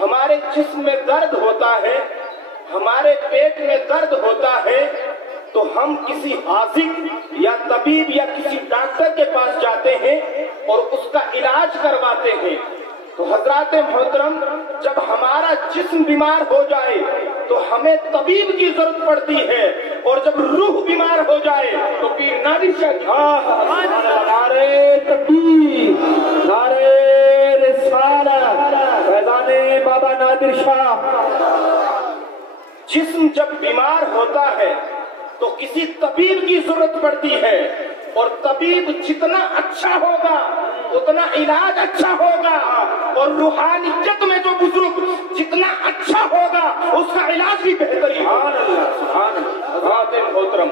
ہمارے جسم میں درد ہوتا ہے، ہمارے پیٹ میں درد ہوتا ہے، تو ہم کسی حاذق یا طبیب یا کسی ڈاکٹر کے پاس جاتے ہیں اور اس کا علاج کرواتے ہیں۔ تو حضرات محترم، جب ہمارا جسم بیمار ہو جائے تو ہمیں طبیب کی ضرورت پڑتی ہے، اور جب روح بیمار ہو جائے تو پیر نادر شاہ کی نعرے تکبیر، نعرے رسالت، فیضان بابا نادر شاہ۔ جسم جب بیمار ہوتا ہے تو کسی طبیب کی ضرورت پڑتی ہے، اور طبیب جتنا اچھا ہوگا اتنا علاج اچھا ہوگا، اور روحانیت میں جو بزرگ جتنا اچھا ہوگا اس کا علاج بھی بہترین ہوگا۔ حضرات محترم،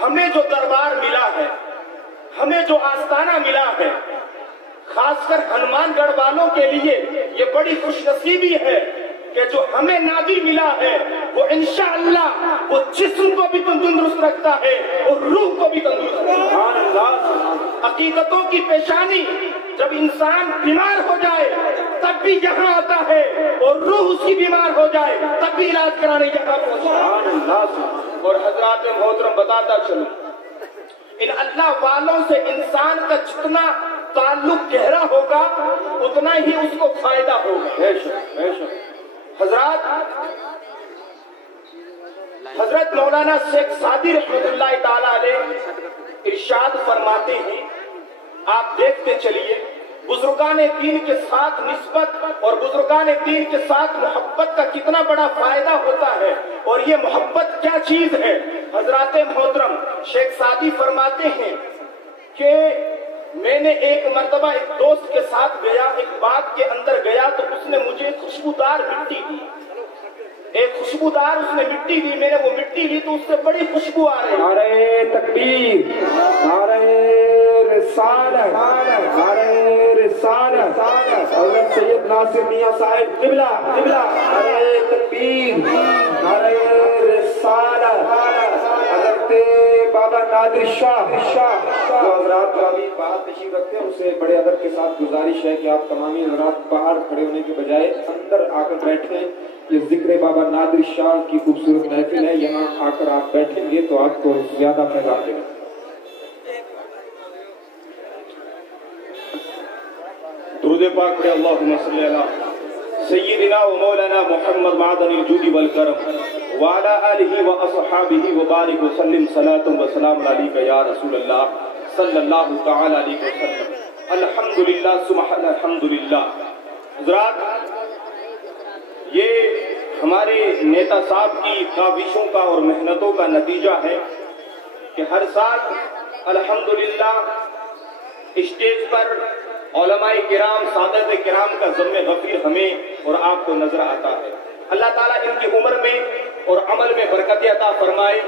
ہمیں جو دربار ملا ہے، ہمیں جو آستانہ ملا ہے، خاص کر ہنومان گڑھ والوں کے لیے یہ بڑی خوش نصیبی ہے کہ جو ہمیں نادر ملا ہے وہ انشاءاللہ وہ جسم کو بھی تندرست رکھتا ہے اور روح کو بھی تندرست رکھتا ہے۔ عقیدتوں کی پیشانی جب انسان بیمار ہو جائے تب بھی یہاں آتا ہے، اور روح اس کی بیمار ہو جائے تب بھی علاج کرانے یہاں پہنچتا ہے۔ اور حضرات محترم، بتاتا چلوں، ان اللہ والوں سے انسان کا جتنا تعلق گہرا ہوگا اتنا ہی اس کو فائدہ ہوگا۔ حضرت مولانا شیخ سعدی رحمۃ اللہ تعالیٰ علیہ ارشاد فرماتے ہیں، آپ دیکھتے چلیے بزرگان دین کے ساتھ نسبت اور بزرگان دین کے ساتھ محبت کا کتنا بڑا فائدہ ہوتا ہے، اور یہ محبت کیا چیز ہے۔ حضرات محترم، شیخ سعدی فرماتے ہیں کہ میں نے ایک مرتبہ ایک دوست کے ساتھ گیا، ایک باغ کے اندر گیا تو اس نے مجھے خوشبودار مٹی دی، ایک خوشبودار اس نے مٹی دی، میں نے وہ مٹی لی تو اس سے بڑی خوشبو آ رہی۔ نعرے تکبیر، نعرے رسالت، نعرے رسالت، حضرت سید ناصر میاں صاحب قبلہ، نعرے تکبیر، نعرے رسالت، حضرت بابا نادر شاہ۔ جو حضرات کا بھی باہر تشریف رکھتے ہیں اسے بڑے ادب کے ساتھ گزارش ہے کہ آپ تمامی حضرات باہر کھڑے ہونے کے بجائے اندر آ کر بیٹھیں۔ یہ ذکر بابا نادر شاہ کی خوبصورت محفل ہے، یہاں آ کر آپ بیٹھیں گے تو آپ کو زیادہ فائدہ ملے گا۔ درود پاک پڑھے، اللہم صلی علی سیدنا و مولانا محمد معدن الجود والکرم وعلی آلہ و اصحابہ وبارک وسلم صلاۃ و سلام علیک یا رسول اللہ صلی اللہ تعالی علیہ وسلم۔ الحمدللہ ثم الحمدللہ۔ حضرات، یہ ہمارے نیتا صاحب کی کاوشوں کا اور محنتوں کا نتیجہ ہے کہ ہر سال الحمدللہ اسٹیج پر علماء کرام، سادات کرام کا ضم غفیر ہمیں اور آپ کو نظر آتا ہے۔ اللہ تعالیٰ ان کی عمر میں اور عمل میں برکت عطا فرمائے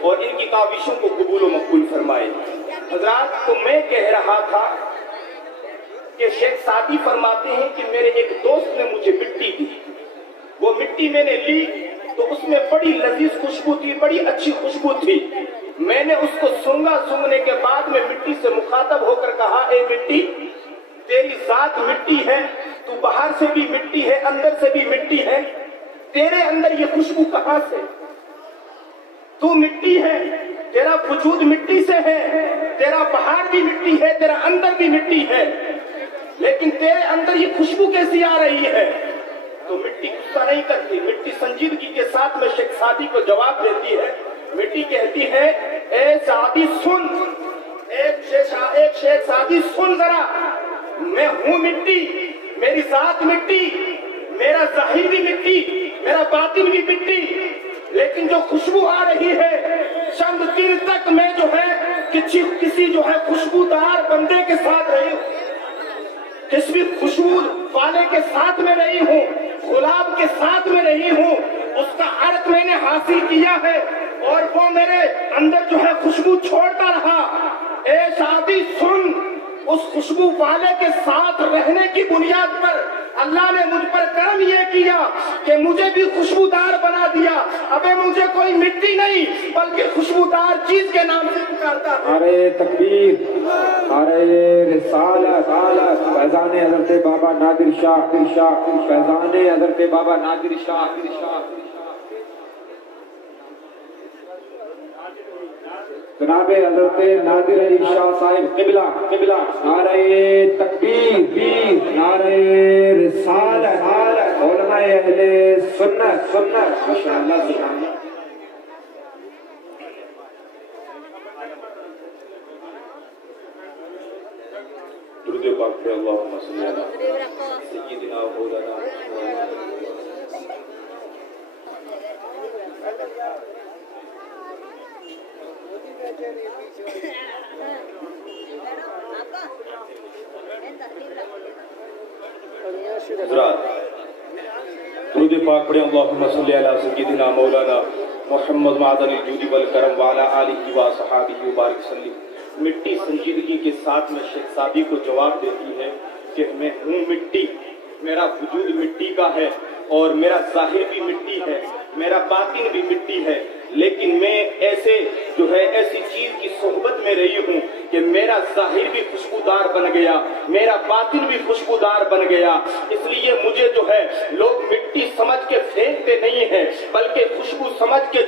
اور ان کی کاوشوں کو قبول و مقبول فرمائے۔ حضرات، تو میں کہہ رہا تھا کہ شیخ سعدی فرماتے ہیں کہ میرے ایک دوست نے مجھے مٹی دی، وہ مٹی میں نے لی تو اس میں بڑی لذیذ خوشبو تھی، بڑی اچھی خوشبو تھی۔ میں نے اس کو سونگا، سونگنے کے بعد میں مٹی سے مخاطب ہو کر کہا، اے مٹی، تیری ذات مٹی ہے، تو باہر سے بھی مٹی ہے، اندر سے بھی مٹی ہے، تیرے اندر یہ خوشبو کہاں سے؟ تو مٹی ہے، تیرا وجود مٹی سے ہے، تیرا باہر بھی مٹی ہے، تیرا اندر بھی مٹی ہے، لیکن تیرے اندر یہ خوشبو کیسی آ رہی ہے؟ تو مٹی غصہ نہیں کرتی، مٹی سنجیدگی کے ساتھ میں شیخ سعدی کو جواب دیتی ہے۔ مٹی کہتی ہے، اے سعدی سن، ایک شیخ سعدی سن ذرا، میں ہوں مٹی، میری ذات مٹی، میرا ظاہر بھی مٹی، میرا باطن بھی مٹی، لیکن جو خوشبو آ رہی ہے چند دن تک میں جو ہے کسی جو ہے خوشبودار بندے کے ساتھ رہی ہوں، کسی خوشبو والے کے ساتھ میں رہی ہوں، گلاب کے ساتھ میں رہی ہوں، اس کا عرق میں نے حاصل کیا ہے اور وہ میرے اندر جو ہے خوشبو چھوڑتا رہا۔ اے سعدی سن، اس خوشبو والے کے ساتھ رہنے کی بنیاد پر اللہ نے مجھ پر کرم یہ کیا کہ مجھے بھی خوشبودار بنا دیا۔ ابے مجھے کوئی کوئی مٹی نہیں بلکہ خوشبودار چیز کے نام سے پکارتا ہے۔ نعرہ تکبیر، نعرہ رسالت، فیضان حضرت بابا نادر شاہ، فیضان حضرت بابا نادر شاہ۔ جناب حضرت نادر علی شاہ صاحب قبلہ، نعرہ تکبیر، نعرہ رسالت، علماء اہل سنت، ماشاءاللہ سبحان اللہ۔ درود پاک پہ اللہم صلی علی سیدنا و مولانا حضرات، درود پاک پڑھیں اللہم صلی علی سیدنا مولانا محمد معدن الجود والکرم وعلی آلہ و صحابہ وبارک وسلم۔ مٹی سنجیدگی کے ساتھ میں شیخ سعدی کو جواب دیتی ہے کہ میں ہوں مٹی، میرا وجود مٹی کا ہے اور میرا ظاہر بھی مٹی ہے، میرا باطن بھی مٹی ہے، لیکن میں ایسی چیز کی صحبت میں رہی ہوں کہ میرا ظاہر بھی خوشبودار بن گیا، میرا باطن بھی خوشبودار بن گیا۔ اس لیے مجھے لوگ مٹی سمجھ کے پھینکتے نہیں ہیں بلکہ خوشبو سمجھ کے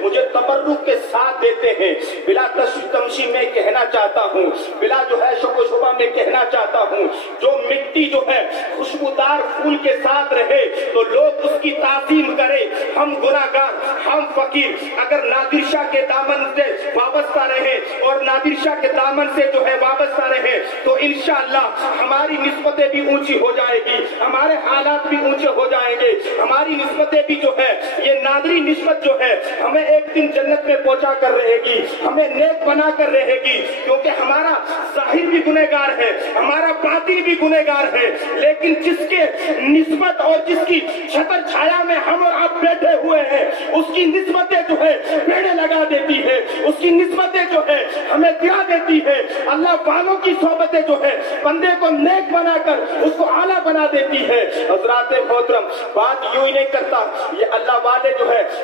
مجھے تبرک کے ساتھ دیتے ہیں۔ بلا تمشی میں کہنا چاہتا ہوں، بلا شک و شبہ میں کہنا چاہتا ہوں، جو مٹی خوشبودار پھول کے ساتھ رہے تو لوگ اس کی تعظیم کرے۔ ہم گناہگار، ہم فقیر اگر نادر شاہ کے دامن سے وابستہ رہے اور نادر شاہ کے دامن سے وابستہ رہے تو انشاءاللہ ہماری نسبتیں بھی اونچی ہو جائے گی، ہمارے حالات بھی اونچے ہو جائیں گے، ہماری نسبتیں بھی یہ نادری نسبت ہمیں ایک دن جنت میں پہنچا کر رہے گی، ہمیں نیک بنا کر رہے گی، کیونکہ ہمارا ظاہر بھی گنہگار ہے، ہمارا باطن بھی گنہگار ہے، لیکن جس کے نسبت اور جس کی چھتر چھایا میں ہم اور آپ بیٹھے ہوئے ہیں اس کی نسبتیں پیڑے لگا دیتی ہے، اس کی نسبتیں ہمیں دیا دیتی ہے۔ اللہ والوں کی صحبتیں بندے کو نیک بنا کر اس کو اعلیٰ بنا دیتی ہے۔ حضرات محترم، بات یوں ہی نہیں کرتا، یہ اللہ والے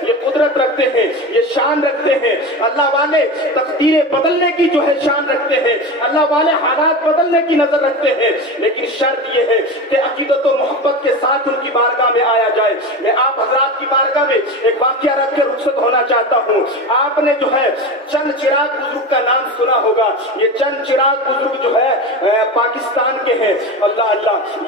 یہ قدرت رکھتے ہیں، یہ شان رکھتے ہیں، اللہ والے تقدیریں بدلنے کی شان رکھتے ہیں، اللہ والے حالات بدلنے کی نظر رکھتے ہیں، لیکن شرط یہ ہے کہ عقیدت و محبت کے ساتھ ان کی بارگاہ میں آیا جائے۔ میں آپ حضرات کی بارگاہ میں ایک واقعہ رکھ کے رخصت ہونا چاہتا ہوں۔ آپ نے چند چراغ بزرگ کا نام سنا ہوگا، یہ چند چراغ بزرگ پاکستان کے ہیں۔ اللہ،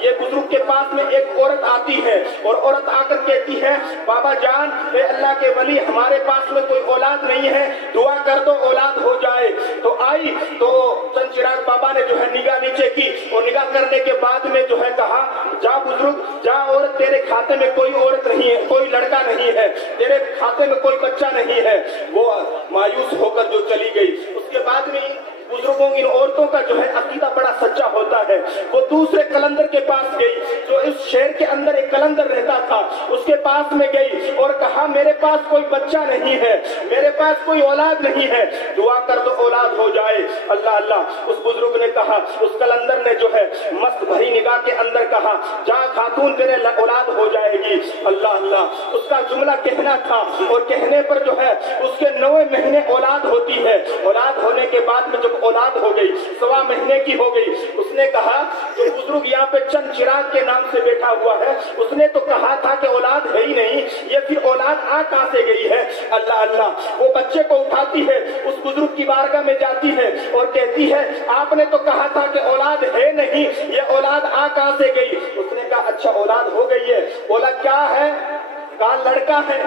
یہ بزرگ کے پاس میں ایک عورت آتی ہے اور عورت آ کر کہتی ہے، بابا جان، اے اللہ کے ولی، ہمارے پاس میں کوئی اولاد نہیں ہے، دعا کر دو اولاد ہو جائے۔ تو آئی تو چند چراغ بابا نے نگاہ نیچے کی اور نگاہ کرنے کے بعد میں کہا، جا بزرگ جا، عورت تیرے کھاتے میں کوئی عورت نہیں ہے، کوئی لڑکا نہیں ہے، تیرے کھاتے میں کوئی بچہ نہیں ہے۔ وہ مایوس ہو کر چلی گئی۔ اس کے بعد میں بزرگوں ان عورتوں کا عقیدہ بڑا سچا ہوتا ہے۔ وہ دوسرے قلندر کے پاس گئی جو اس شہر کے اندر ایک قلندر رہتا تھا، اس کے پاس میں گئی اور کہا، میرے پاس کوئی بچہ نہیں ہے، میرے پاس کوئی اولاد نہیں ہے، دعا کر دو اولاد ہو جائے۔ اللہ، اس بزرگ نے کہا، اس قلندر نے مست بھری نگاہ کے اندر کہا، جا خاتون، تیرے اولاد ہو جائے گی۔ اللہ، اس کا جملہ کہنا تھا اور کہنے پر اس کے 9 مہینے اولاد ہوتی ہے۔ اولاد ہونے کے بعد میں جب اولاد ہو گئی، 1.25 مہینے کی ہو گئی، اس نے کہا، جو بزرگ یہاں پہ چند چراغ کے نام سے بیٹھا ہوا ہے، اس نے تو کہا تھا کہ اولاد ہے ہی نہیں، یہ پھر اولاد آ کہاں سے گئی ہے؟ اللہ، وہ بچے کو اٹھاتی ہے، اس بزرگ کی بارگاہ میں جاتی ہے اور کہتی ہے، آپ نے تو کہا تھا کہ اولاد ہے نہیں، یہ اولاد آ کہاں سے گئی؟ اس نے کہا، اچھا اولاد ہو گئی ہے، بولا کیا ہے؟ کہا لڑکا ہے۔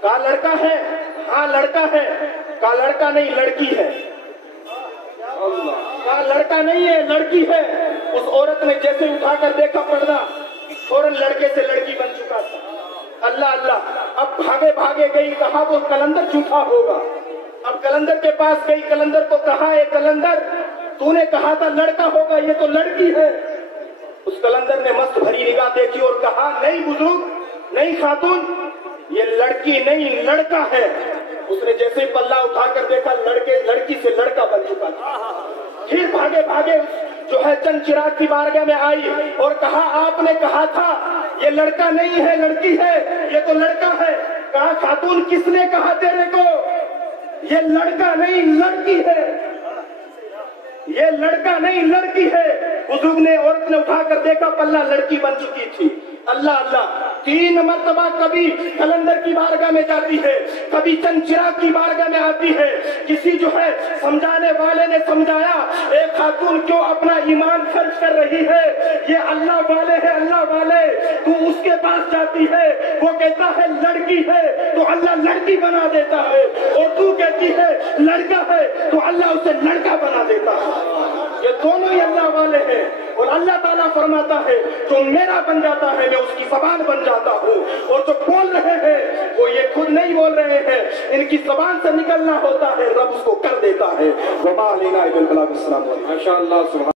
کہا لڑکا ہے؟ ہاں لڑکا ہے۔ کہا لڑکا نہیں، لڑکی ہے۔ کہا لڑکا نہیں ہے، لڑکی ہے۔ اس عورت نے جیسے اٹھا کر دیکھا پردہ، فوراً لڑکے سے لڑکی بن چکا تھا۔ اللہ، اب بھاگے گئی، کہا وہ قلندر جھوٹا ہوگا۔ اب قلندر کے پاس گئی، قلندر کو کہا، اے قلندر، تو نے کہا تھا لڑکا ہوگا، یہ تو لڑکی ہے۔ اس قلندر نے مست بھری نگاہ دیکھی اور کہا، نہیں بزرگ، نہیں خاتون، یہ لڑکی نہیں لڑکا ہے۔ اس نے جیسے ہی پلہ اٹھا کر دیکھا، لڑکی سے لڑکا بن چکا تھا۔ پھر بھاگے چند چراغ کی بارگاہ میں آئی اور کہا، آپ نے کہا تھا یہ لڑکا نہیں ہے، لڑکی ہے، یہ تو لڑکا ہے۔ کہا خاتون کس نے کہا تیرے کو؟ یہ لڑکا نہیں لڑکی ہے، یہ لڑکا نہیں لڑکی ہے۔ بزرگ نے عورت نے اٹھا کر دیکھا، پلہ لڑکی بن چکی تھی۔ اللہ اللہ 3 مرتبہ کبھی کلندر کی بارگاہ میں جاتی ہے، کبھی چند چراغ کی بارگاہ میں آتی ہے۔ کسی جو ہے سمجھانے والے نے سمجھایا، ایک خاتون کیوں اپنا ایمان خرچ کر رہی ہے؟ یہ اللہ والے ہیں، اللہ والے، تو اس کے پاس جاتی ہے، وہ کہتا ہے لڑکی ہے تو اللہ لڑکی بنا دیتا ہے، اور تو کہتی ہے لڑکا ہے تو اللہ اسے لڑکا بنا دیتا ہے۔ یہ دونوں ہی اللہ والے ہیں، اور اللہ تعالیٰ فرماتا ہے جو میرا بن جاتا ہے میں اس کی زبان بن جاتا ہوں، اور جو بول رہے ہیں وہ یہ خود نہیں بول رہے ہیں، ان کی زبان سے نکلنا ہوتا ہے، رب اس کو کر دیتا ہے۔ وما علینا الا البلاغ۔ السلام علیکم۔ ماشاء اللہ، سبحان